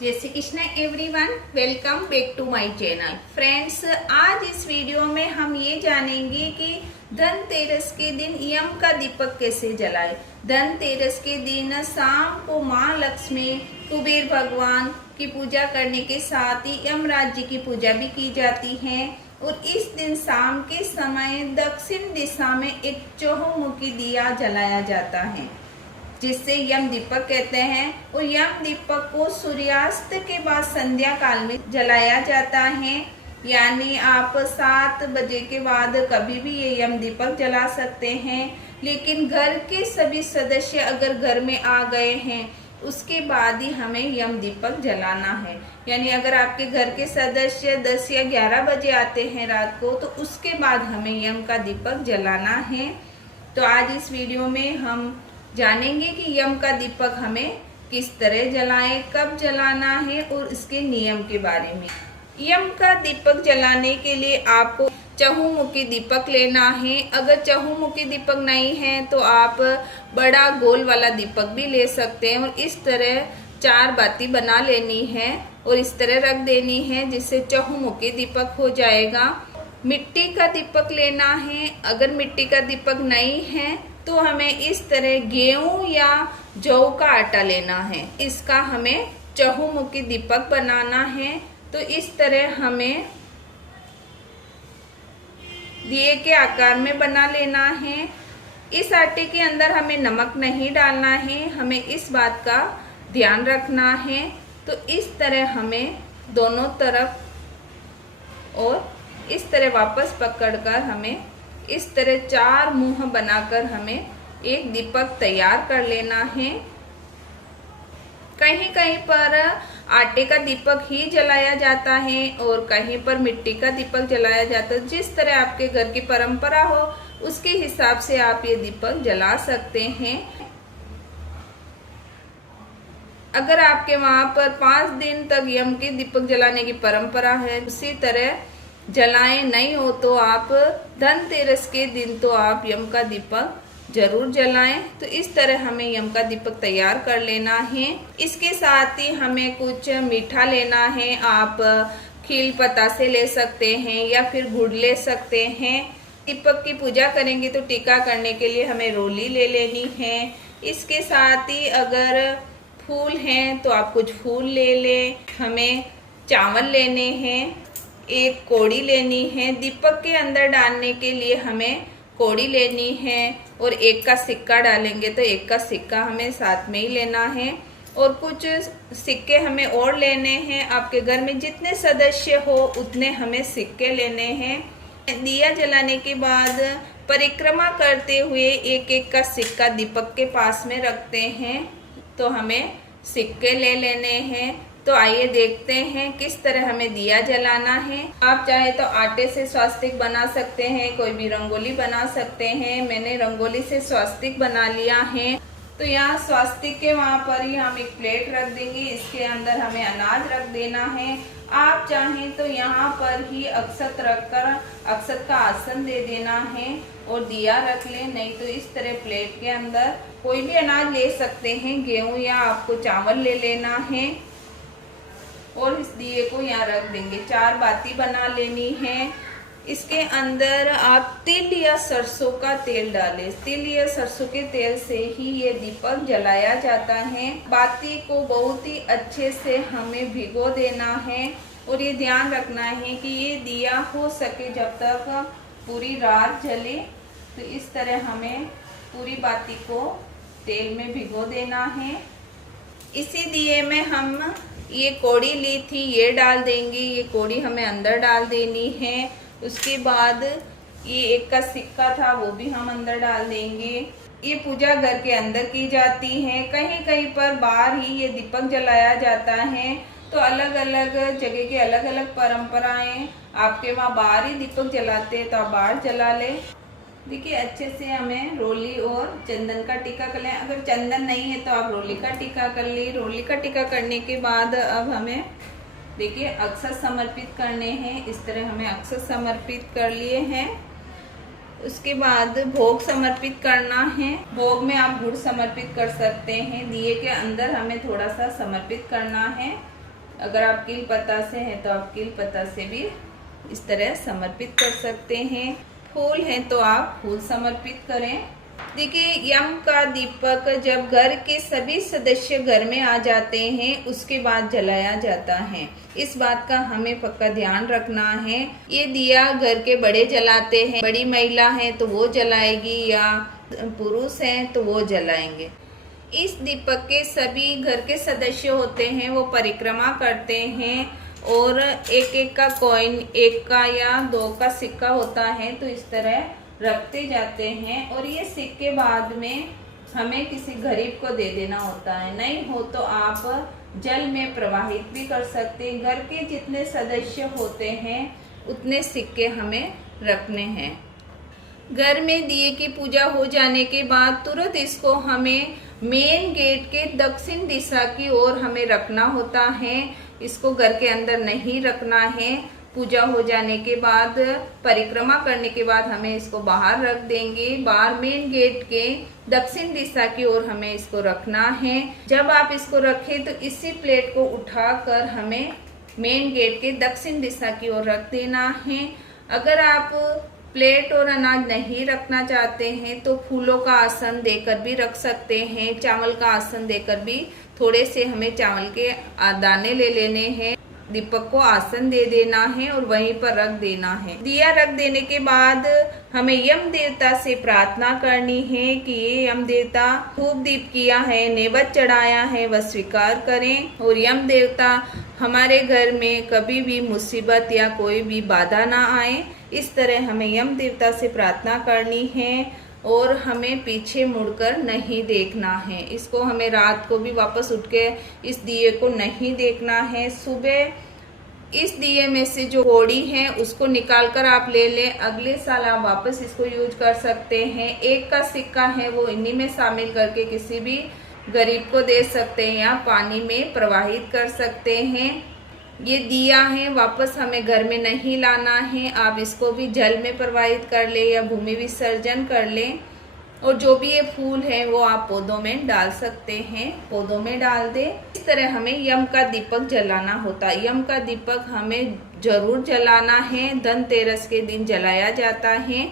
जय Shri Krishna everyone, welcome back to my channel. Friends, आज इस वीडियो में हम ये जानेंगे कि धनतेरस के दिन यम का दीपक कैसे जलाए। धनतेरस के दिन शाम को माँ लक्ष्मी, कुबेर भगवान की पूजा करने के साथ ही यमराज जी की पूजा भी की जाती है। और इस दिन शाम के समय दक्षिण दिशा में एक चहुमुखी दिया जलाया जाता है, जिससे यम दीपक कहते हैं। और यम दीपक को सूर्यास्त के बाद संध्या काल में जलाया जाता है, यानी आप 7 बजे के बाद कभी भी ये यम दीपक जला सकते हैं। लेकिन घर के सभी सदस्य अगर घर में आ गए हैं उसके बाद ही हमें यम दीपक जलाना है। यानी अगर आपके घर के सदस्य 10 या 11 बजे आते हैं रात को, तो उसके बाद हमें यम का दीपक जलाना है। तो आज इस वीडियो में हम जानेंगे कि यम का दीपक हमें किस तरह जलाएं, कब जलाना है और इसके नियम के बारे में। यम का दीपक जलाने के लिए आपको चहुमुखी दीपक लेना है। अगर चहुमुखी दीपक नहीं है तो आप बड़ा गोल वाला दीपक भी ले सकते हैं। और इस तरह 4 बाती बना लेनी है और इस तरह रख देनी है, जिससे चहुमुखी दीपक हो जाएगा। मिट्टी का दीपक लेना है। अगर मिट्टी का दीपक नहीं है तो हमें इस तरह गेहूं या जौ का आटा लेना है। इसका हमें चहुमुखी दीपक बनाना है। तो इस तरह हमें दिए के आकार में बना लेना है। इस आटे के अंदर हमें नमक नहीं डालना है, हमें इस बात का ध्यान रखना है। तो इस तरह हमें दोनों तरफ और इस तरह वापस पकड़कर हमें इस तरह 4 मुंह बनाकर हमें एक दीपक तैयार कर लेना है। कहीं कहीं पर आटे का दीपक ही जलाया जाता है और कहीं पर मिट्टी का दीपक जलाया जाता है। जिस तरह आपके घर की परंपरा हो उसके हिसाब से आप ये दीपक जला सकते हैं। अगर आपके वहां पर 5 दिन तक यम के दीपक जलाने की परंपरा है, उसी तरह जलाएं। नहीं हो तो आप धनतेरस के दिन तो आप यम का दीपक जरूर जलाएं। तो इस तरह हमें यम का दीपक तैयार कर लेना है। इसके साथ ही हमें कुछ मीठा लेना है। आप खील पतासे ले सकते हैं या फिर गुड़ ले सकते हैं। दीपक की पूजा करेंगे तो टीका करने के लिए हमें रोली ले लेनी है। इसके साथ ही अगर फूल हैं तो आप कुछ फूल ले लें। हमें चावल लेने हैं, एक कौड़ी लेनी है। दीपक के अंदर डालने के लिए हमें कौड़ी लेनी है और 1 का सिक्का डालेंगे तो 1 का सिक्का हमें साथ में ही लेना है। और कुछ सिक्के हमें और लेने हैं। आपके घर में जितने सदस्य हो उतने हमें सिक्के लेने हैं। दिया जलाने के बाद परिक्रमा करते हुए 1-1 का सिक्का दीपक के पास में रखते हैं। तो हमें सिक्के ले लेने हैं। तो आइए देखते हैं किस तरह हमें दिया जलाना है। आप चाहे तो आटे से स्वास्तिक बना सकते हैं, कोई भी रंगोली बना सकते हैं। मैंने रंगोली से स्वास्तिक बना लिया है। तो यहाँ स्वास्तिक के वहाँ पर ही हम एक प्लेट रख देंगे। इसके अंदर हमें अनाज रख देना है। आप चाहें तो यहाँ पर ही अक्षत रखकर अक्षत का आसन दे देना है और दिया रख लें। नहीं तो इस तरह प्लेट के अंदर कोई भी अनाज ले सकते हैं, गेहूं या आपको चावल ले लेना है और इस दिए को यहाँ रख देंगे। 4 बाती बना लेनी है। इसके अंदर आप तिल या सरसों का तेल डालें। तिल या सरसों के तेल से ही ये दीपक जलाया जाता है। बाती को बहुत ही अच्छे से हमें भिगो देना है और ये ध्यान रखना है कि ये दिया हो सके जब तक पूरी रात जले। तो इस तरह हमें पूरी बाती को तेल में भिगो देना है। इसी दिए में हम ये कौड़ी ली थी ये डाल देंगे। ये कौड़ी हमें अंदर डाल देनी है। उसके बाद ये 1 का सिक्का था वो भी हम अंदर डाल देंगे। ये पूजा घर के अंदर की जाती है। कहीं कहीं पर बाहर ही ये दीपक जलाया जाता है। तो अलग अलग जगह के अलग अलग परंपराएं। आपके वहाँ बाहर ही दीपक जलाते हैं तो आप बाहर जला लें। देखिए अच्छे से हमें रोली और चंदन का टीका कर लें। अगर चंदन नहीं है तो आप रोली का टीका कर ली। रोली का टीका करने के बाद अब हमें देखिए अक्षत समर्पित करने हैं। इस तरह हमें अक्षत समर्पित कर लिए हैं। उसके बाद भोग समर्पित करना है। भोग में आप गुड़ समर्पित कर सकते हैं। दिए के अंदर हमें थोड़ा सा समर्पित करना है अगर आप कील पत्ता से हैं तो आप कील पत्ता से भी इस तरह समर्पित कर सकते हैं। फूल हैं तो आप फूल समर्पित करें। देखिए, यम का दीपक जब घर के सभी सदस्य घर में आ जाते हैं उसके बाद जलाया जाता है। इस बात का हमें पक्का ध्यान रखना है। ये दिया घर के बड़े जलाते हैं, बड़ी महिला है तो वो जलाएगी या पुरुष हैं तो वो जलाएंगे। इस दीपक के सभी घर के सदस्य होते हैं वो परिक्रमा करते हैं और एक एक का कॉइन, एक का या 2 का सिक्का होता है तो इस तरह रखते जाते हैं और ये सिक्के बाद में हमें किसी गरीब को दे देना होता है। नहीं हो तो आप जल में प्रवाहित भी कर सकते हैं। घर के जितने सदस्य होते हैं उतने सिक्के हमें रखने हैं। घर में दिए की पूजा हो जाने के बाद तुरंत इसको हमें मेन गेट के दक्षिण दिशा की ओर हमें रखना होता है। इसको घर के अंदर नहीं रखना है। पूजा हो जाने के बाद, परिक्रमा करने के बाद हमें इसको बाहर रख देंगे। बाहर मेन गेट के दक्षिण दिशा की ओर हमें इसको रखना है। जब आप इसको रखें तो इसी प्लेट को उठाकर हमें मेन गेट के दक्षिण दिशा की ओर रख देना है। अगर आप प्लेट और अनाज नहीं रखना चाहते हैं तो फूलों का आसन देकर भी रख सकते हैं। चावल का आसन देकर भी, थोड़े से हमें चावल के दाने ले लेने हैं, दीपक को आसन दे देना है और वहीं पर रख देना है। दिया रख देने के बाद हमें यम देवता से प्रार्थना करनी है कि ये यम देवता धूप दीप किया है, नैवेद्य चढ़ाया है, वह स्वीकार करें और यम देवता हमारे घर में कभी भी मुसीबत या कोई भी बाधा ना आए। इस तरह हमें यम देवता से प्रार्थना करनी है और हमें पीछे मुड़कर नहीं देखना है। इसको हमें रात को भी वापस उठ के इस दिए को नहीं देखना है। सुबह इस दिए में से जो कौड़ी है उसको निकाल कर आप ले लें। अगले साल आप वापस इसको यूज कर सकते हैं। 1 का सिक्का है वो इन्हीं में शामिल करके किसी भी गरीब को दे सकते हैं या पानी में प्रवाहित कर सकते हैं। ये दिया है वापस हमें घर में नहीं लाना है। आप इसको भी जल में प्रवाहित कर ले या भूमि विसर्जन कर लें। और जो भी ये फूल है वो आप पौधों में डाल सकते हैं, पौधों में डाल दें। इस तरह हमें यम का दीपक जलाना होता है। यम का दीपक हमें जरूर जलाना है। धनतेरस के दिन जलाया जाता है।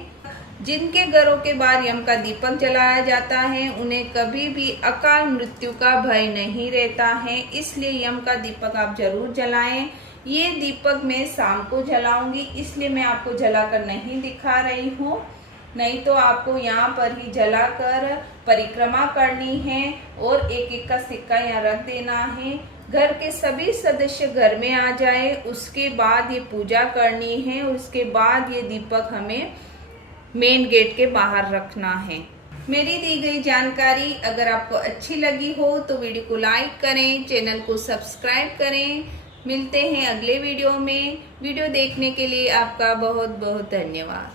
जिनके घरों के बाहर यम का दीपक जलाया जाता है उन्हें कभी भी अकाल मृत्यु का भय नहीं रहता है। इसलिए यम का दीपक आप जरूर जलाएं। ये दीपक मैं शाम को जलाऊंगी, इसलिए मैं आपको जलाकर नहीं दिखा रही हूँ। नहीं तो आपको यहाँ पर ही जलाकर परिक्रमा करनी है और एक एक का सिक्का यहाँ रख देना है। घर के सभी सदस्य घर में आ जाए उसके बाद ये पूजा करनी है और उसके बाद ये दीपक हमें मेन गेट के बाहर रखना है। मेरी दी गई जानकारी अगर आपको अच्छी लगी हो तो वीडियो को लाइक करें, चैनल को सब्सक्राइब करें। मिलते हैं अगले वीडियो में। वीडियो देखने के लिए आपका बहुत बहुत धन्यवाद।